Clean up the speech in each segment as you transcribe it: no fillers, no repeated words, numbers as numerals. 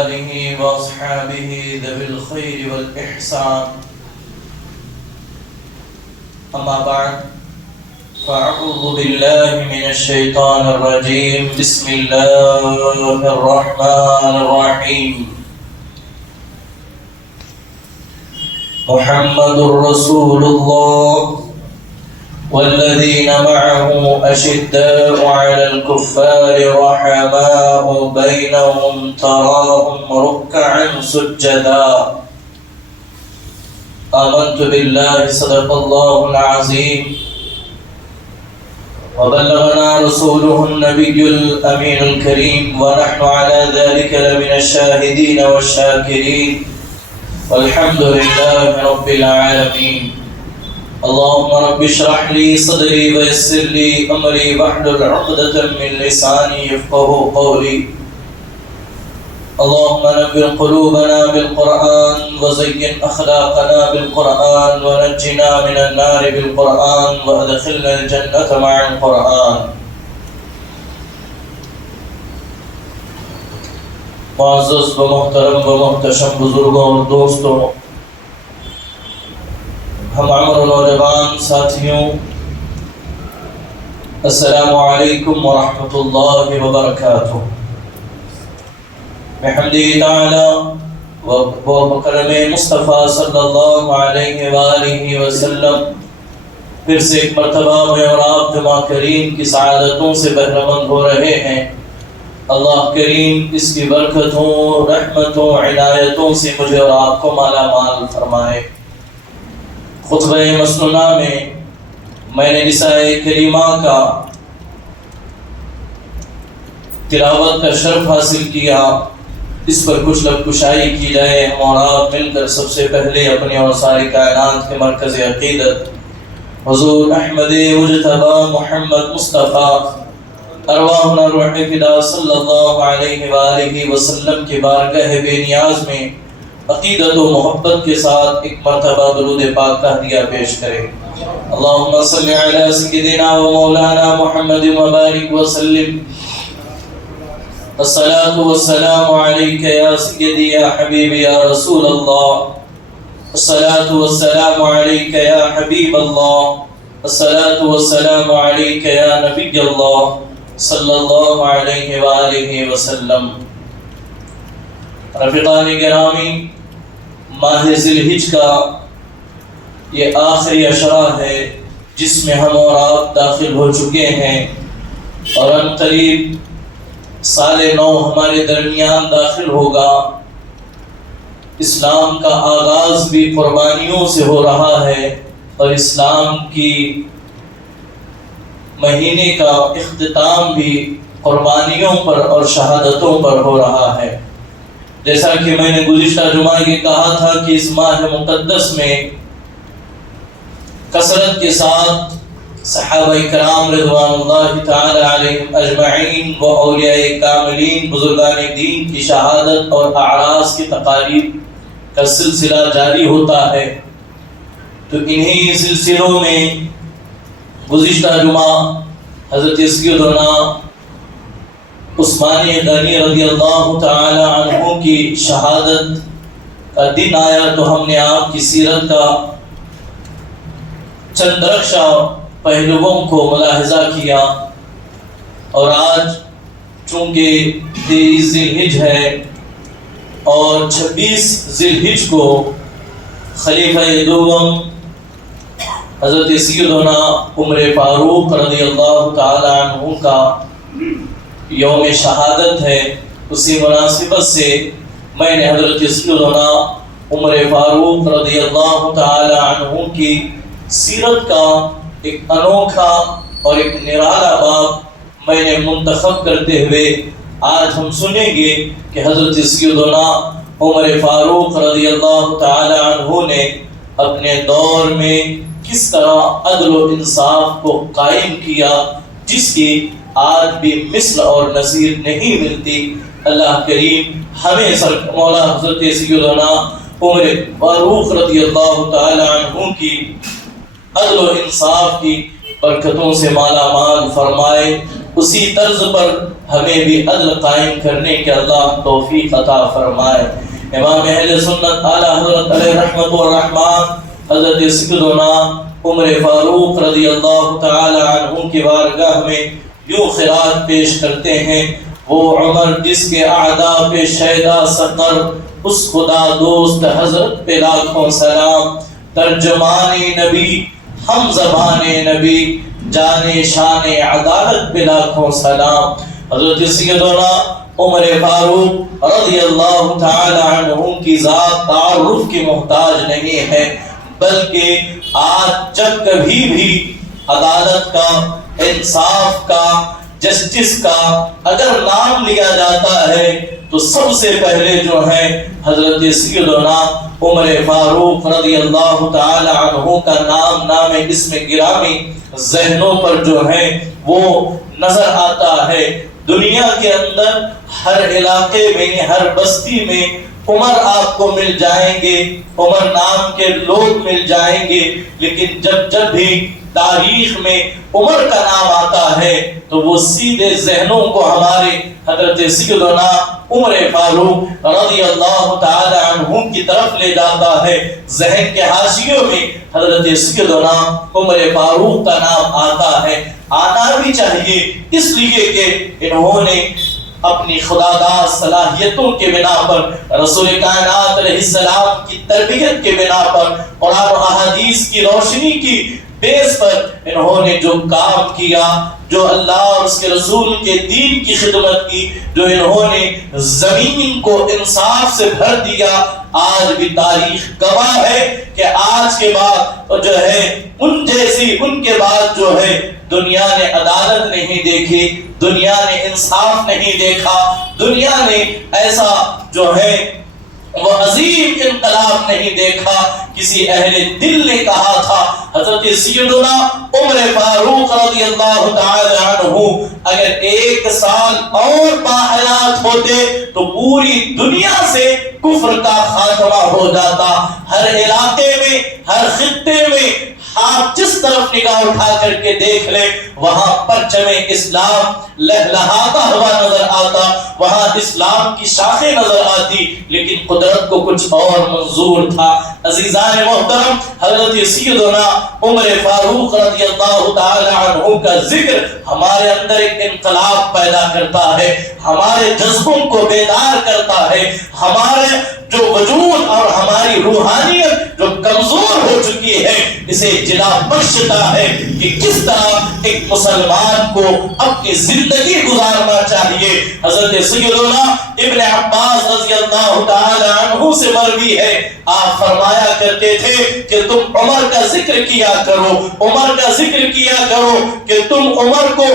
آله وأصحابه ذوي الخير والإحسان أما بعد فأعوذ بالله من الشيطان الرجيم بسم الله الرحمن الرحيم محمد رسول الله والذين معه أشداء على الكفار رحماء بينهم تراهم ركعا سجدا آمنت بالله صدق الله العظيم وبلغنا رسوله النبي الأمين الكريم ونحن على ذلك لمن الشاهدين والشاكرين والحمد لله رب العالمين اللهم رب اشرح لي صدري ويسر لي امري واحلل عقدة من لساني يفقهوا قولي اللهم نور قلوبنا بالقرآن وزين اخلاقنا بالقرآن ونجنا من النار بالقرآن وادخلنا الجنة مع القرآن. معزز و محترم و محتشم بزرگوں اور دوستوں، ہم عمر و نوجوان ساتھیوں، السلام علیکم ورحمۃ اللہ وبرکاتہ. بحمدہ تعالی و بکرم مصطفیٰ صلی اللہ علیہ وآلہ وسلم پھر سے ایک مرتبہ میں اور آپ جمع کریم کی سعادتوں سے بہرہ مند ہو رہے ہیں. اللہ کریم اس کی برکتوں، رحمتوں، عنایتوں سے مجھے اور آپ کو مالا مال فرمائے. خطبہ مسنونہ میں نے نسائے کریمہ کا تلاوت کا شرف حاصل کیا. اس پر کچھ لب کشائی کی جائے. ہم اور آپ مل کر سب سے پہلے اپنے اور ساری کائنات کے مرکز عقیدت حضور احمد مجتبی محمد مصطفیٰ ارواحنا روح فدا صلی اللہ علیہ وآلہ وسلم کے بارگاہ بے نیاز میں عقیدت و محبت کے ساتھ ایک مرتبہ درود پاک کا ہدیہ پیش کریں. اللہم صلی علی سیدنا و مولانا محمد مبارک وسلم. الصلاة والسلام علیک یا سیدی یا حبیب یا رسول اللہ. الصلاة والسلام علیک یا حبیب اللہ. الصلاة والسلام علیک یا نبی اللہ صلی اللہ علیہ وآلہ وسلم. رفیقان گرامی، ماہ ذی الحج کا یہ آخری عشرہ ہے جس میں ہم اور آپ داخل ہو چکے ہیں، اور ان قریب سال نو ہمارے درمیان داخل ہوگا. اسلام کا آغاز بھی قربانیوں سے ہو رہا ہے اور اسلام کی مہینے کا اختتام بھی قربانیوں پر اور شہادتوں پر ہو رہا ہے. جیسا کہ میں نے گزشتہ جمعہ یہ کہا تھا کہ اس ماہ مقدس میں کثرت کے ساتھ صحابہ کرام رضوان اللہ تعالی علیہم اجمعین و اولیاء کاملین بزرگان دین کی شہادت اور اعراس کی تقاریب کا سلسلہ جاری ہوتا ہے. تو انہی سلسلوں میں گزشتہ جمعہ حضرت سیدنا عثمان غنی رضی اللہ تعالی عنہ کی شہادت کا دن آیا تو ہم نے آپ کی سیرت کا چند رخشہ پہلوؤں کو ملاحظہ کیا. اور آج چونکہ 23 ذی الحج ہے اور 26 ذی الحج کو خلیفہ دوم حضرت سیدنا عمر فاروق رضی اللہ تعالی عنہ کا یوم شہادت ہے. اسی مناسبت سے میں نے حضرت سیدنا عمر فاروق رضی اللہ تعالی عنہ کی سیرت کا ایک انوکھا اور ایک نرالا باب میں نے منتخب کرتے ہوئے آج ہم سنیں گے کہ حضرت سیدنا عمر فاروق رضی اللہ تعالی عنہ نے اپنے دور میں کس طرح عدل و انصاف کو قائم کیا، جس کی آج بھی مثل اور نظیر نہیں ملتی. اللہ کریم ہمیں مولا حضرت سیدنا عمر فاروق رضی اللہ تعالی عنہ کی عدل و انصاف کی برکتوں سے مالا مال فرمائے. اسی طرز پر ہمیں بھی عدل قائم کرنے کے اللہ توفیق عطا فرمائے۔ امام اہل سنت اعلیٰ حضرت علیہ رحمت و رحمان حضرت سیدنا عمر فاروق رضی اللہ تعالی عنہ کی بارگاہ میں یوں خراج پیش کرتے ہیں: وہ عمر جس کے اعداء پہ شیدا سقر، اس خدا دوست حضرت پہ لاکھوں سلام۔ ترجمان نبی ہم زبان نبی، جانے شان عدالت پہ لاکھوں سلام۔ حضرت سیدنا عمر فاروق رضی اللہ تعالی عنہ کی ذات تعارف کی محتاج نہیں ہے، بلکہ آج جب کبھی بھی عدالت کا، انصاف کا، جسٹس کا اگر نام لیا جاتا ہے تو سب سے پہلے جو ہے حضرت سیدنا عمر فاروق رضی اللہ تعالی عنہ کا نام اسم گرامی ذہنوں پر جو ہے وہ نظر آتا ہے۔ دنیا کے اندر ہر علاقے میں، ہر بستی میں عمر آپ کو مل جائیں گے، عمر نام کے لوگ مل جائیں گے، لیکن جب بھی تاریخ میں عمر کا نام آتا ہے تو وہ سیدھے ذہنوں کو ہمارے حضرت سیدنا عمر فاروق رضی اللہ تعالی عنہ کی طرف لے جاتا ہے۔ ذہن کے حاشیوں میں حضرت سیدنا عمر فاروق کا نام آتا ہے، آنا بھی چاہیے، اس لیے کہ انہوں نے اپنی خداداد صلاحیتوں کے بنا پر، رسول کائنات علیہ السلام کی تربیت کے بنا پر، قرآن و احادیث کی روشنی کی بیس پر انہوں نے جو کام کیا، جو اللہ اور اس کے رسول کے دین کی خدمت کی، جو انہوں نے زمین کو انصاف سے بھر دیا، آج بھی تاریخ گواہ ہے کہ آج کے بعد جو ہے ان جیسی، ان کے بعد جو ہے دنیا نے عدالت نہیں دیکھی، دنیا نے انصاف نہیں دیکھا، دنیا نے ایسا جو ہے وہ عظیم انقلاب نہیں دیکھا۔ کسی اہل دل نے کہا تھا حضرت سیدنا عمر فاروق رضی اللہ تعالی عنہ اگر 1 سال اور باحیات ہوتے تو پوری دنیا سے کفر کا خاتمہ ہو جاتا۔ ہر علاقے میں، ہر خطے میں آپ جس طرف نگاہ اٹھا کر کے دیکھ لیں، وہاں پرچم اسلام لہلہاتا ہوا نظر آتا، وہاں اسلام کی شاخیں نظر آتی، لیکن قدرت کو کچھ اور منظور تھا۔ عزیزان محترم، حضرت سیدنا عمر فاروق رضی اللہ تعالی عنہ کا ذکر ہمارے اندر ایک انقلاب پیدا کرتا ہے، ہمارے جذبوں کو بیدار کرتا ہے، ہمارے جو وجود اور ہماری روحانیت جو کمزور ہو چکی ہے اسے جلا بخشتا ہے کہ کس طرح ایک مسلمان کو اپنی زندگی گزارنا چاہیے۔ حضرت سیدنا ابن عباس رضی اللہ تعالی عنہ سے مروی ہے، آپ فرمایا کرتے تھے کہ تم عمر کا ذکر کیا کرو، عمر کا ذکر کیا کرو کہ تم عمر کو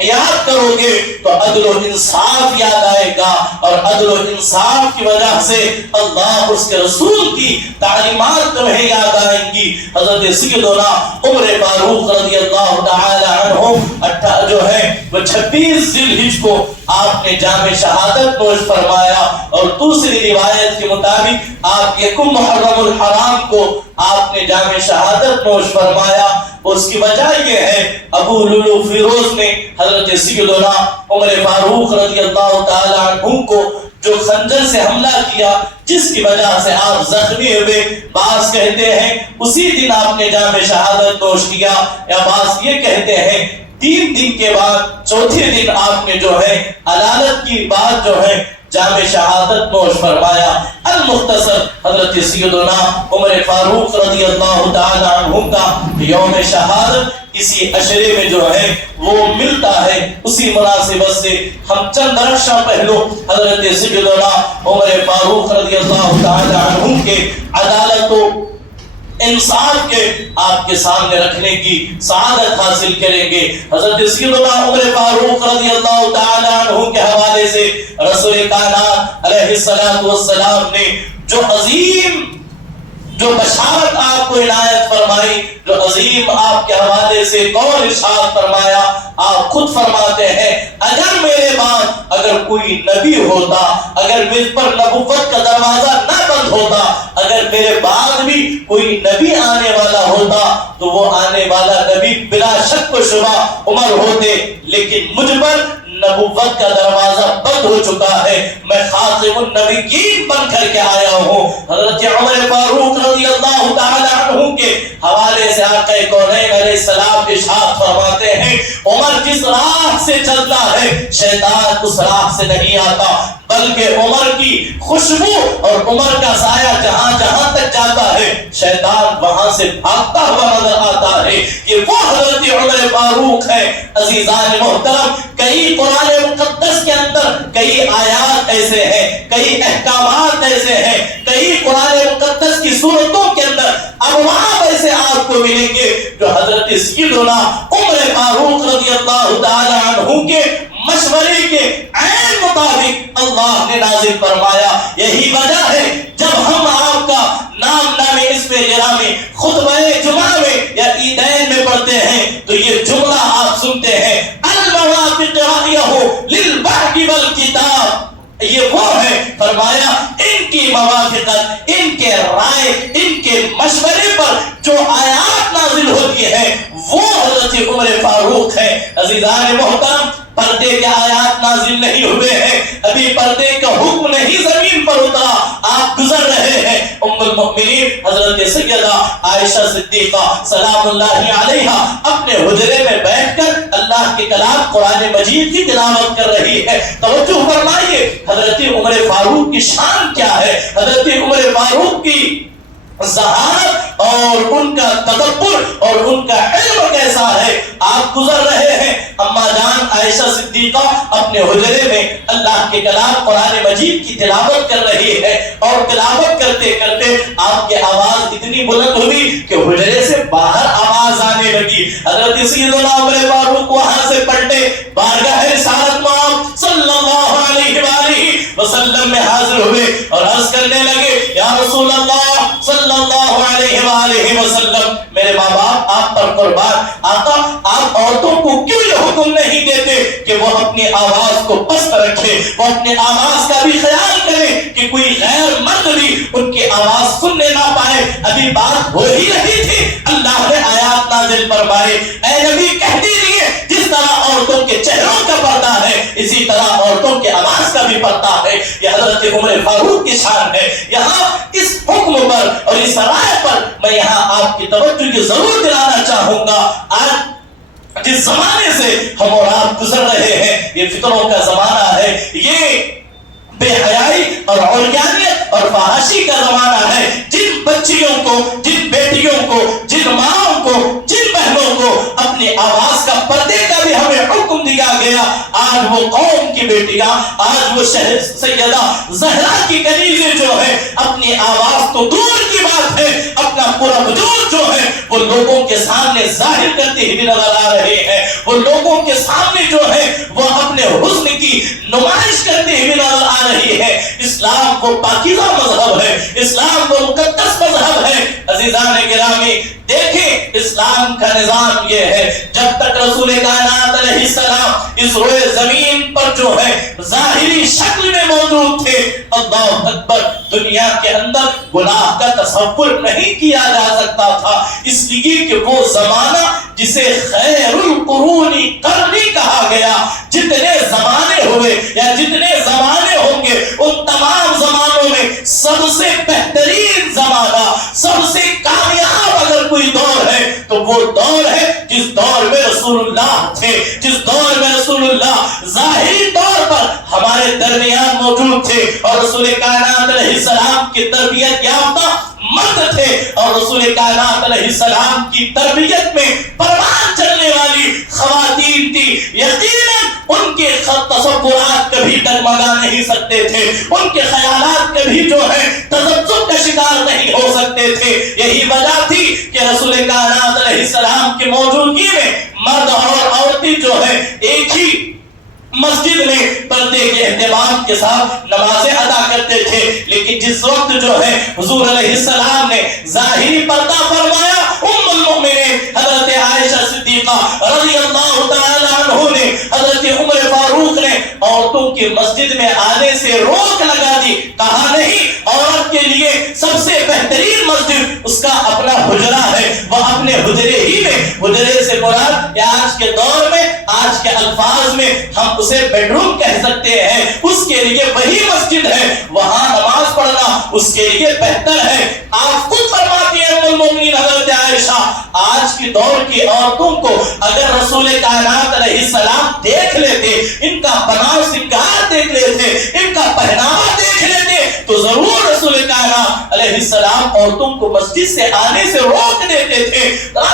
یاد کرو گے تو عدل و انصاف یاد آئے گا، اور عدل و انصاف کی وجہ سے اللہ اور اس کے رسول کی تعلیمات تمہیں یاد آئیں گی۔ حضرت سیدنا عمر فاروق رضی اللہ تعالی عنہ جو ہے وہ 26 ذی الحجہ کو آپ نے جام شہادت نوش فرمایا، اور دوسری روایت کے مطابق آپ 1 محرم الحرام کو آپ نے جام شہادت نوش فرمایا۔ اس کی وجہ یہ ہے ابو لولو فیروز نے حضرت سیدنا عمر فاروق رضی اللہ تعالی عنہ کو جو خنجر سے حملہ کیا، جس کی وجہ سے آپ زخمی ہوئے، بعض کہتے ہیں اسی دن آپ نے جام شہادت نوش کیا، یا بعض یہ کہتے ہیں 3 دن کے بعد 4تھے دن آپ نے جو ہے عدالت کی بات جو ہے جام شہادت نوش فرمایا۔ المختصر، حضرت سیدنا عمر فاروق رضی اللہ تعالی عنہ کا یوم شہادت اسی عشرے میں جو ہے وہ ملتا ہے۔ اسی مناسبت سے ہم چند رخصہ پہلو حضرت سیدنا عمر فاروق رضی اللہ تعالی عنہ کے عدالت و انصاف کے آپ کے سامنے رکھنے کی سعادت حاصل کریں گے۔ حضرت سیدنا عمر فاروق رضی اللہ تعالی عنہ کے حوالے سے رسول کائنات علیہ السلام نے جو عظیم جو بشارت آپ کو عنایت فرمائی، جو عظیم آپ کے حوالے سے قول ارشاد فرمایا، آپ خود فرماتے ہیں اگر میرے بعد اگر کوئی نبی ہوتا، اگر مجھ پر نبوت کا دروازہ نہ بند ہوتا، اگر میرے بعد بھی کوئی نبی آنے والا ہوتا تو وہ آنے والا نبی بلا شک و شبہ عمر ہوتے، لیکن مجھ پر نبوت کا دروازہ بند ہو چکا ہے، میں خاتم النبیین بن کر کے آیا ہوں۔ حضرت عمر فاروق رضی اللہ تعالی عنہ کے حوالے سے آقا کونین علیہ السلام ارشاد فرماتے ہیں، عمر جس راہ سے چلتا ہے شیطان اس راہ سے نہیں آتا، بلکہ عمر کی خوشبو اور عمر کا سایہ جہاں جہاں تک جاتا ہے شیطان وہاں سے بھاگتا ہوا نظر آتا ہے۔ یہ وہ حضرت عمر فاروق ہے۔ عزیزان محترم، کئی قرآن مقدس کے اندر کئی آیات ایسے ہیں، کئی احکامات ایسے ہیں، کئی قرآن مقدس کی صورتوں کے اندر ابواب ایسے آپ کو ملیں گے جو حضرت سیدنا عمر فاروق رضی اللہ تعالی عنہ کے مشورے کے عین مطابق اللہ نے نازل فرمایا۔ یہی وجہ ہے جب ہم آپ کا نام اس پہ گرامی خطبہ جمعہ میں یا عیدین میں پڑھتے ہیں تو یہ جملہ آپ سنتے ہیں، الموافق رأیہ للبحث والکتاب، یہ وہ ہے فرمایا ان کی موافقت، ان کے رائے، ان کے مشورے پر جو آیات نازل ہوتی ہے وہ حضرت عمر فاروق ہے۔ عزیزان محترم، پردے کے آیات نازل نہیں ہوئے ہیں، ابھی پردے کا حکم نہیں زمین پر اترا، آپ گزر رہے ہیں۔ ام المؤمنین حضرت سیدہ عائشہ صدیقہ سلام اللہ علیہا اپنے حجرے میں بیٹھ کر اللہ کے کلام قرآن مجید کی تلاوت کر رہی ہے۔ توجہ فرمائیے حضرت عمر فاروق کی شان کیا ہے، حضرت عمر فاروق کی ذہانت اور ان کا تدبر اور ان کا علم کیسا ہے۔ آپ گزر رہے ہیں، اما جان عائشہ صدیقہ اپنے حجرے میں اللہ کے کلام قرآن مجید کی تلاوت کر رہی ہے، اور تلاوت کرتے کرتے آپ کی آواز اتنی بلند ہوئی کہ حجرے سے باہر آواز آنے لگی۔ حضرت سیدنا عمر فاروق وہاں سے پلٹے، بارگاہ رسالت مآب صلی اللہ علیہ وآلہ وسلم میں حاضر ہوئے اور عرض کرنے لگے، یا رسول اللہ صلی اللہ علیہ وآلہ وسلم، میرے ماں باپ آپ پر قربان، آقا آپ عورتوں کو کیوں یہ حکم نہیں دیتے کہ وہ اپنی آواز کو پست رکھے، وہ اپنے آواز کا بھی خیال کریں کہ کوئی غیر مرد بھی ان کی آواز سننے نہ پائے۔ ابھی بات ہو ہی رہی تھی، اللہ نے آیات نازل فرمائے، اے نبی کہہ دیجیے جس طرح عورتوں کے چہروں کا پردہ ہے اسی طرح عورتوں کے آواز کا بھی پردہ ہے۔ یہ حضرت عمر فاروق کی شان ہے۔ یہاں اس حکم پر اور اس رائے پر میں یہاں آپ کی توجہ ضرور دلانا چاہوں گا۔ آج جس زمانے سے ہم اور آپ گزر رہے ہیں یہ فتنوں کا زمانہ ہے، یہ بے حیائی اور عریانیت اور فحاشی کا زمانہ ہے۔ جن بچیوں کو، جن بیٹیوں کو، جن ماں کو، جن بہنوں کو اپنی آواز کا پردے کا بھی ہمیں حکم دیا گیا، آج وہ قوم کی بیٹیاں، آج وہ سیدہ زہرا کی کنیزیں جو ہے اپنی آواز تو دور کی بات ہے، اپنا پورا وجود جو ہے وہ لوگوں کے سامنے ظاہر کرتے ہوئے نظر آ رہے ہیں، وہ لوگوں کے سامنے جو ہے وہ اپنے حسن کی نمائش کرتے ہوئے نظر آ رہی ہے۔ اسلام کو پاکیزہ مذہب ہے، اسلام کو مقدس مذہب ہے۔ عزیزان گرامی دیکھیں اسلام کا نظام یہ ہے، جب تک رسول کائنات علیہ السلام اس روئے زمین پر جو ہے ظاہری شکل میں موجود تھے، اللہ اکبر، دنیا کے اندر گناہ کا تصور نہیں کیا جا سکتا تھا، اس لیے کہ وہ زمانہ جسے خیر القرون قرنی کہا گیا، جتنے زمانے ہوئے یا جتنے زمانے ہوں گے ان تمام زمانوں میں سب سے بہترین زمانہ، سب سے کامیاب اگر کوئی دور ہے تو وہ دور ہے جس دور میں رسول اللہ تھے، جس دور میں رسول اللہ ظاہری طور پر ہمارے درمیان موجود تھے اور رسول کائنات علیہ السلام کی تربیت یافتہ مرد تھے، اور رسول کائنات علیہ السلام کی تربیت میں پروان چلنے والی خواتین تھی۔ یقیناً ان کے تصورات کبھی ڈگمگا نہیں سکتے تھے، ان کے خیالات کبھی جو ہے تذبذب کا شکار نہیں ہو سکتے تھے۔ یہی وجہ تھی کہ رسول کائنات علیہ السلام کی موجودگی میں مرد اور عورتیں جو ہے ایک ہی مسجد میں پردے کے اہتمام کے ساتھ نمازیں ادا کرتے تھے، لیکن جس وقت جو ہے حضور علیہ السلام نے ظاہری پردہ فرمایا، ام المؤمنین حضرت عائشہ صدیقہ رضی اللہ تعالی عنہ نے حضرت عمر فاروق نے عورتوں کی مسجد میں آنے سے روک لگا دی، کہا نہیں، عورت کے لیے میں سب سے بہترین مسجد اس کا اپنا حجرہ ہے، وہ اپنے حجرے ہی میں، حجرے سے مراد آج کے دور میں، آج کے الفاظ میں ہم اسے بیڈ روم کہہ سکتے ہیں، اس کے لیے وہی مسجد ہے، وہاں نماز پڑھنا اس کے لیے بہتر ہے۔ آپ خود فرماتی ہیں ام المومنین حضرت عائشہ، آج کی دور کی عورتوں کو اگر رسول کائنات علیہ السلام دیکھ لیتے، ان کا بناؤ سنگار دیکھ لیتے، ان کا پہناوا دیکھ لیتے، تو ضرور رسول کائنات علیہ السلام عورتوں کو مسجد سے آنے سے روک دیتے تھے۔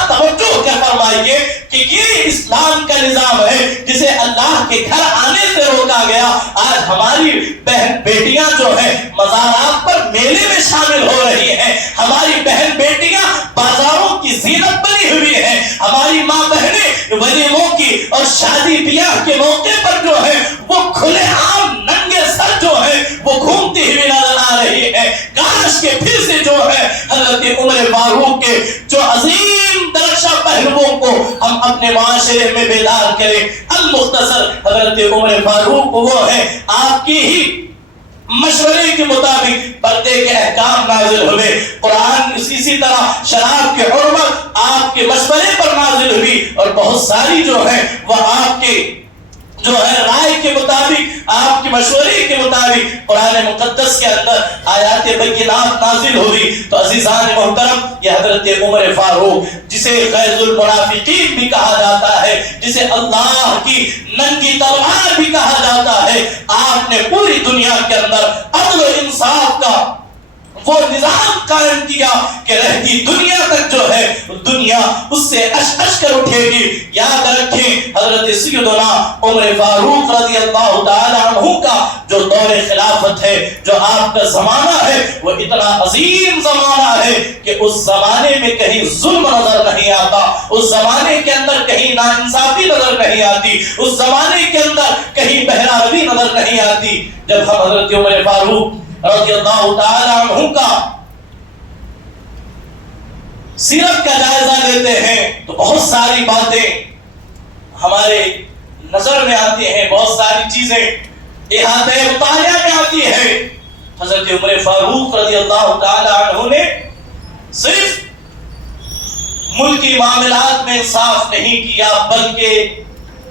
توجہ کر فرمائیے کہ یہ اسلام کا نظام ہے جسے اللہ کے گھر آنے سے روکا گیا۔ آج ہماری بہن بیٹیاں جو ہیں مزارات پر میلے میں شامل ہو رہی ہیں، ہماری بہن بیٹیاں بازاروں کی زینت بنی ہوئی ہیں، ہماری ماں بہنیں ولیموں کی اور شادی بیاہ کے موقع پر جو ہے وہ کھلے عام ننگے سر جو ہے وہ گھومتی ہوئی نظر آ رہی ہے۔ کاش کے پھر سے جو ہے حضرت عمر فاروق کے جو عظیم درجہ پہلوؤں کو ہم اپنے معاشرے میں بیدار کریں۔ المختصر حضرت عمر فاروق وہ ہے آپ کی ہی مشورے کے مطابق پردے کے احکام نازل ہوئے، قرآن اسی طرح شراب کے حرمت آپ کے مشورے پر نازل ہوئی، اور بہت ساری جو ہے وہ آپ کے جو ہے رائے کے مطابق، آپ کے مشورے کے مطابق قرآن مقدس کے اندر آیات بینات نازل ہوئی۔ تو عزیزان محترم، یہ حضرت عمر فاروق جسے فیض المنافقین بھی کہا جاتا ہے، جسے اللہ کی ننگی تلوار بھی کہا جاتا ہے، آپ نے پوری دنیا کے اندر عدل و انصاف کا وہ نظام قائم کیا کہ رہتی دنیا تک جو ہے دنیا اس سے اش کر اٹھے گی۔ یاد رکھیں حضرت سیدنا عمر فاروق رضی اللہ تعالی عنہ کا جو دور خلافت ہے، جو آپ کا زمانہ ہے، وہ اتنا عظیم زمانہ ہے کہ اس زمانے میں کہیں ظلم نظر نہیں آتا، اس زمانے کے اندر کہیں ناانصافی نظر نہیں آتی، اس زمانے کے اندر کہیں بہرہ روی نظر نہیں آتی۔ جب ہم حضرت عمر فاروق رضی اللہ تعالی عنہ کا سیرت کا جائزہ لیتے ہیں تو بہت ساری باتیں ہمارے نظر میں آتی ہیں، بہت ساری چیزیں احاطہ مطالعہ میں آتی ہے۔ حضرت عمر فاروق رضی اللہ تعالی عنہ نے صرف ملکی معاملات میں انصاف نہیں کیا، بلکہ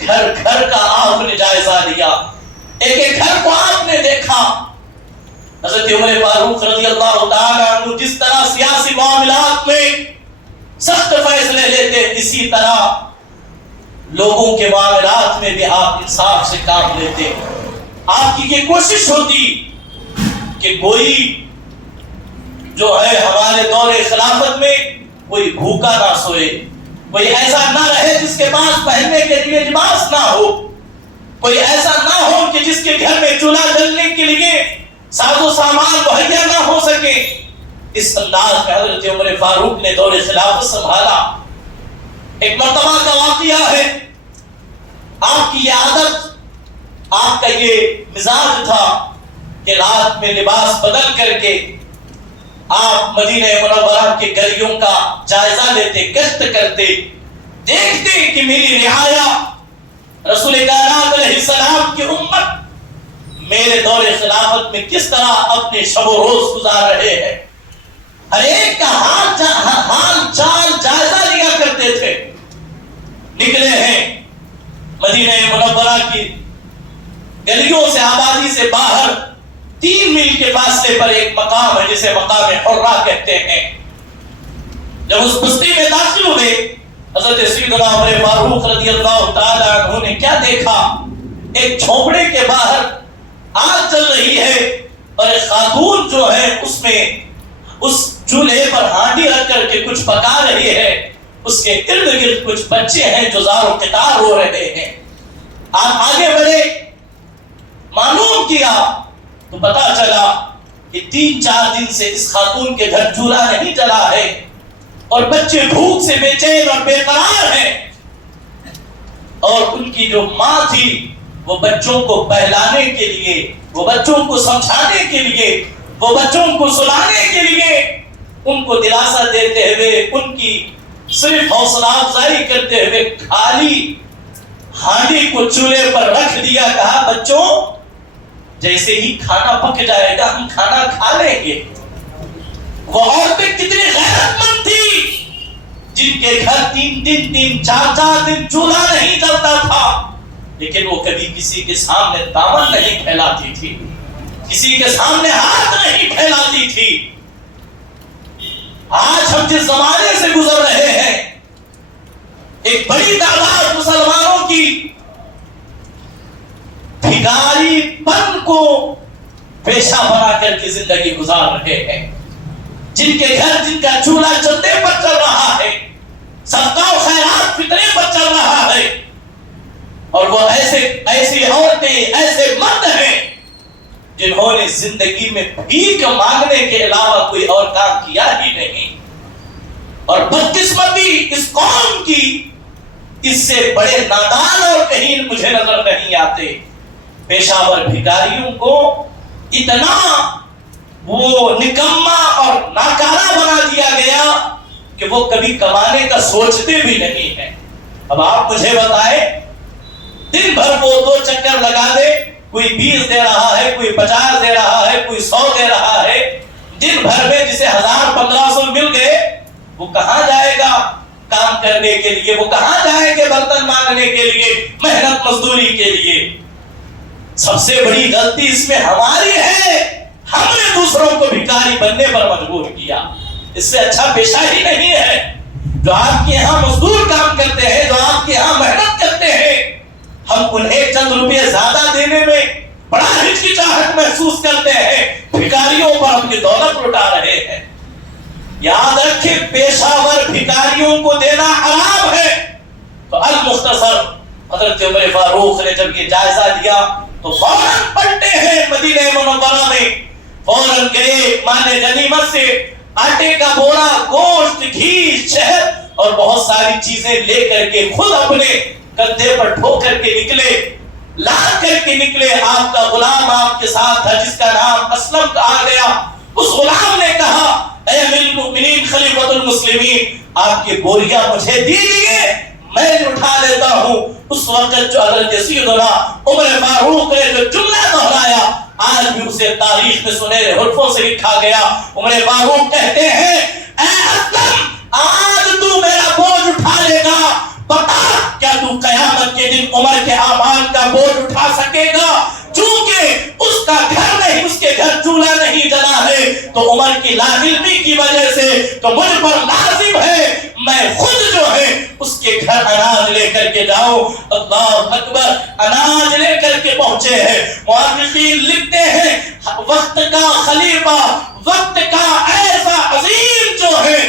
گھر گھر کا آپ نے جائزہ لیا، ایک ایک گھر کو آپ نے دیکھا۔ حضرت عمر فاروق رضی اللہ تعالی عنہ جس طرح سیاسی معاملات میں سخت فیصلے لیتے، اسی طرح لوگوں کے معاملات میں بھی آپ انصاف سے کام لیتے۔ آپ کی یہ کوشش ہوتی کہ کوئی جو ہے ہمارے دور خلافت میں کوئی بھوکا نہ سوئے، کوئی ایسا نہ رہے جس کے پاس پہننے کے لیے لباس نہ ہو، کوئی ایسا نہ ہو کہ جس کے گھر میں چولہا جلنے کے لیے ساز و سامان مہیا نہ ہو سکے۔ اس انداز میں حضرت عمر فاروق نے دور خلافت سنبھالا۔ ایک مرتبہ کا واقعہ ہے، آپ کی یہ عادت، آپ کا یہ مزاج تھا کہ رات میں لباس بدل کر کے آپ مدینہ منورہ کے گلیوں کا جائزہ لیتے، گشت کرتے، دیکھتے کہ میری رعایا رسول کائنات علیہ السلام کی امت میرے دور خلافت میں کس طرح اپنے شب و روز گزار رہے ہیں۔ ہر ایک کا حال چال جائزہ لیا کرتے تھے۔ نکلے ہیں مدینہ منورہ کی گلیوں سے، آبادی سے باہر 3 میل کے فاصلے پر ایک مقام ہے جسے مقام حرہ کہتے ہیں۔ جب اس بستی میں داخل ہوئے، حضرت سیدنا عمر فاروق رضی اللہ تعالی عنہ نے کیا دیکھا؟ ایک جھونپڑے کے باہر آگ چل رہی ہے اور ایک خاتون جو ہے اس میں اس چولہے پر ہانڈی رکھ کر کے کچھ پکا رہی ہے، اس کے ارد گرد کچھ بچے ہیں جو زار و قطار ہو رہے ہیں۔ آپ آگے بڑھے، معلوم کیا تو پتا چلا کہ 3-4 دن سے اس خاتون کے گھر چولہا نہیں جلا ہے اور بچے بھوک سے بے چین اور بے قرار ہیں، اور ان کی جو ماں تھی وہ بچوں کو بہلانے کے لیے، وہ بچوں کو سمجھانے کے لیے، وہ بچوں کو سلانے کے لیے ان کو دلاسا دیتے ہوئے، ان کی صرف حوصلہ افزائی کرتے ہوئے خالی ہانڈی کو چولہے پر رکھ دیا، کہا بچوں جیسے ہی کھانا پک جائے گا ہم کھانا کھا لیں گے۔ وہ عورتیں کتنی غیرت مند تھی جن کے گھر 3-4 دن چولہا نہیں جلتا تھا، لیکن وہ کبھی کسی کے سامنے دامن نہیں پھیلاتی تھی، کسی کے سامنے ہاتھ نہیں پھیلاتی تھی۔ آج ہم جس زمانے سے گزر رہے ہیں، ایک بڑی تعداد مسلمانوں کی بھکاری پن کو پیشہ بنا کر کے زندگی گزار رہے ہیں، جن کے گھر جن کا چولہا چندے پر چل رہا ہے، صدقہ و خیرات فطرے پر چل رہا ہے، اور وہ ایسی عورتیں، ایسے مرد ہیں جنہوں نے زندگی میں بھیک مانگنے کے علاوہ کوئی اور کام کیا ہی نہیں۔ اور بدقسمتی اس قوم کی، اس سے بڑے نادان اور کہیں مجھے نظر نہیں آتے۔ پیشاور بھکاریوں کو اتنا وہ نکما اور ناکارہ بنا دیا گیا کہ وہ کبھی کمانے کا سوچتے بھی نہیں ہیں۔ اب آپ مجھے بتائیں، دن بھر وہ 2 چکر لگا دے، کوئی 20 دے رہا ہے، کوئی 50 دے رہا ہے، کوئی 100 دے رہا ہے، دن بھر میں جسے 1000-1500 مل گئے، وہ کہاں جائے گا کام کرنے کے لیے؟ وہ کہاں جائیں گے برتن مانگنے کے لیے، محنت مزدوری کے لیے؟ سب سے بڑی غلطی اس میں ہماری ہے، ہم نے دوسروں کو بھکاری بننے پر مجبور کیا۔ اس سے اچھا پیشہ ہی نہیں ہے۔ جو آپ کے یہاں مزدور کام کرتے ہیں، جو آپ کے یہاں محنت کرتے ہیں، ہم انہیں چند روپے زیادہ دینے میں بڑا ہچکچاہٹ محسوس کرتے ہیں، بھکاریوں پر اپنی دولت لٹا رہے ہیں۔ یاد رکھیں، پیشاور بھکاریوں کو دینا حرام ہے۔ تو المختصر حضرت عمر فاروق نے جب یہ جائزہ لیا تو فوراً پلٹے ہیں مدینہ منورہ میں، فوراً گئے مال غنیمت سے آٹے کا بوڑا، گوشت، گھی، شہد اور بہت ساری چیزیں لے کر کے خود اپنے کندھے پر ٹھو کر کے نکلے، لاد کر کے نکلے۔ آپ کا غلام آپ کے ساتھ تھا جس کا نام اسلم کہا گیا۔ اس غلام نے کہا، اے امیر المؤمنین خلیفۃ المسلمین، آپ کی بوریاں مجھے دیجیے، میں اٹھا لیتا ہوں۔ اس وقت جو حضرت سیدنا عمر فاروق نے جو جملہ دہرایا، آج بھی اسے تاریخ میں سنہرے حرفوں سے لکھا گیا۔ عمر فاروق کہتے ہیں، اے اسلم، آج تو میرا بوجھ اٹھا لے گا، بتا کیا تو قیامت کے دن عمر کے اعمال کا بوجھ اٹھا سکے گا؟ چونکہ اس کا گھر نہیں، اس کے گھر چولہا نہیں جلا ہے، تو عمر کی لاعلمی کی وجہ سے تو مجھ پر لازم ہے میں خود جو ہے اس کے گھر اناج لے کر کے جاؤں۔ اللہ اکبر، اناج لے کر کے پہنچے ہیں۔ مورخین لکھتے ہیں، وقت کا خلیفہ، وقت کا ایسا عظیم جو ہے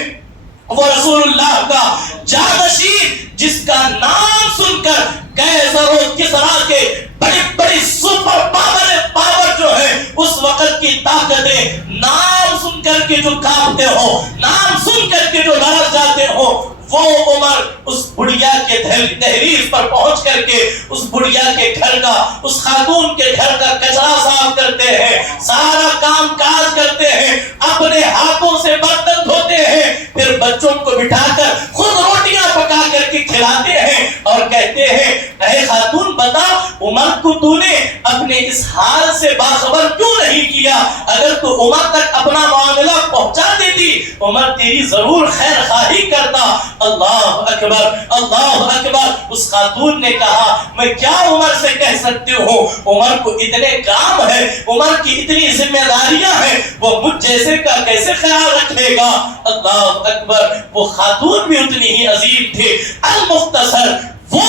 وہ رسول اللہ کا جانشین، جس کا نام سن کر قیصر و کسریٰ کے بڑی بڑی سپر پاور جو ہے اس وقت کی طاقتیں، نام سن کر کے جو کانپتے ہو، نام سن کر کے جو لرز جاتے ہو، وہ عمر اس بڑھیا کے دہلیز پر پہنچ کر کے اس بڑھیا کے گھر کا، اس خاتون کے گھر کا کچرا صاف کرتے ہیں، سارا کام کاج کرتے ہیں، اپنے ہاتھوں سے برتن دھوتے ہیں، پھر بچوں کو بٹھا کر خود روٹیاں پکا کر کے کھلاتے ہیں اور کہتے ہیں، اے خاتون بتا، عمر کو تو نے اپنے اس حال سے باخبر کیوں نہیں کیا؟ اگر تو عمر تک اپنا معاملہ پہنچا دیتی، عمر تیری ضرور خیر خواہی کرتا۔ اللہ اکبر، اللہ اکبر۔ اس خاتون نے کہا، میں کیا عمر سے کہہ سکتی ہوں، عمر کو اتنے کام ہے، عمر کی اتنی ذمہ داریاں ہیں، وہ مجھ جیسے کا کیسے خیال رکھے گا؟ اللہ اکبر، وہ خاتون بھی اتنی ہی عظیم تھی۔ المختصر، وہ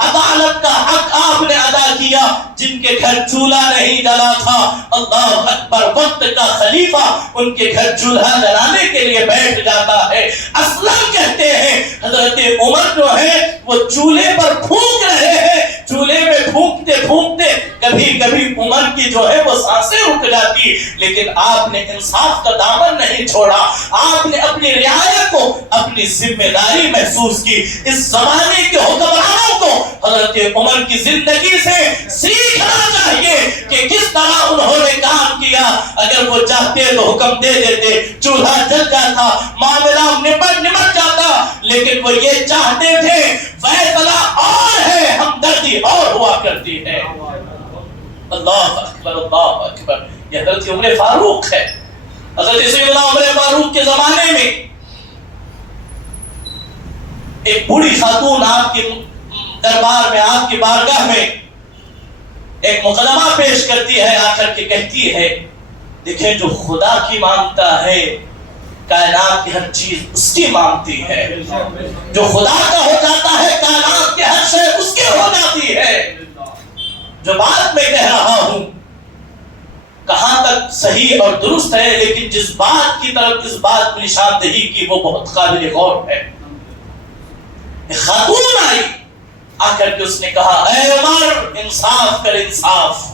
عدالت کا حق آپ نے ادا کیا جن کے گھر چولہا نہیں جلا تھا۔ اللہ اکبر، وقت کا خلیفہ ان کے گھر چولہا جلانے کے لیے بیٹھ جاتا ہے۔ اسلم کہتے ہیں، حضرت عمر جو ہے وہ چولہے پر پھونک رہے ہیں، چولہے میں پھونکتے پھونکتے کبھی کبھی عمر کی جو ہے وہ سانسیں رک جاتی، لیکن آپ نے انصاف کا دامن نہیں چھوڑا، آپ نے اپنی رعایا کو اپنی ذمہ داری محسوس کی۔ اس زمانے کے حکمرانوں کو حضرت عمر کی زندگی سے سیکھنا چاہیے کہ کس طرح انہوں نے کام کیا۔ اگر وہ چاہتے تو حکم دے دیتے، چولہا جل جاتا، معاملہ نمٹ جاتا، لیکن وہ یہ چاہتے تھے فیصلہ اور ہے، ہمدردی اور ہوا کرتی ہے۔ اللہ اکبر، اللہ اکبر۔ یہ حضرت عمر فاروق ہے، حضرت سیدنا عمر فاروق کے زمانے میں ایک بوڑھی خاتون آپ کے دربار میں، آپ کی بارگاہ میں ایک مقدمہ پیش کرتی ہے، آ کر کے کہتی ہے دیکھیں جو خدا کی مانگتا ہے کائنات کی ہر چیز اس کی مانگتی ہے، جو خدا کا ہو جاتا ہے کائنات کی ہر شے اس کی ہو جاتی ہے۔ جو بات میں کہہ رہا ہوں کہاں تک صحیح اور درست ہے، لیکن جس بات کی طرف اس بات کی نشاندہی کی وہ بہت قابل غور ہے۔ ایک خاتون آئی، آ کر کے اس نے کہا اے عمر انصاف کر انصاف۔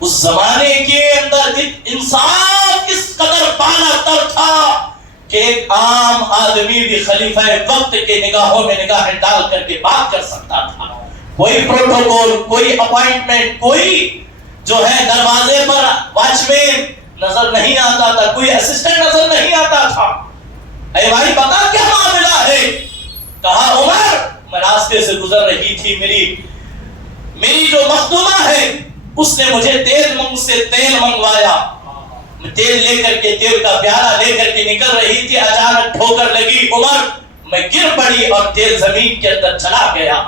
اس زمانے کے اندر انصاف اس قدر بالا تر تھا کہ ایک عام آدمی بھی خلیفہ وقت کے نگاہوں میں نگاہیں ڈال کر کے بات کر سکتا تھا۔ کوئی پروٹوکول، کوئی اپائنٹمنٹ، کوئی جو ہے دروازے پر واچ مین نظر نہیں آتا تھا، کوئی اسسٹنٹ نظر نہیں آتا تھا۔ اے بھائی بتا کیا معاملہ ہے؟ کہا عمر میں راستے سے گزر رہی تھی، میری جو مخدومہ ہے اس نے مجھے تیل منگوایا، میں تیل لے کر کے، تیل کا پیالہ لے کر کے نکل رہی تھی، اچانک ٹھوکر لگی عمر، میں گر پڑی اور تیل زمین کے اندر چلا گیا۔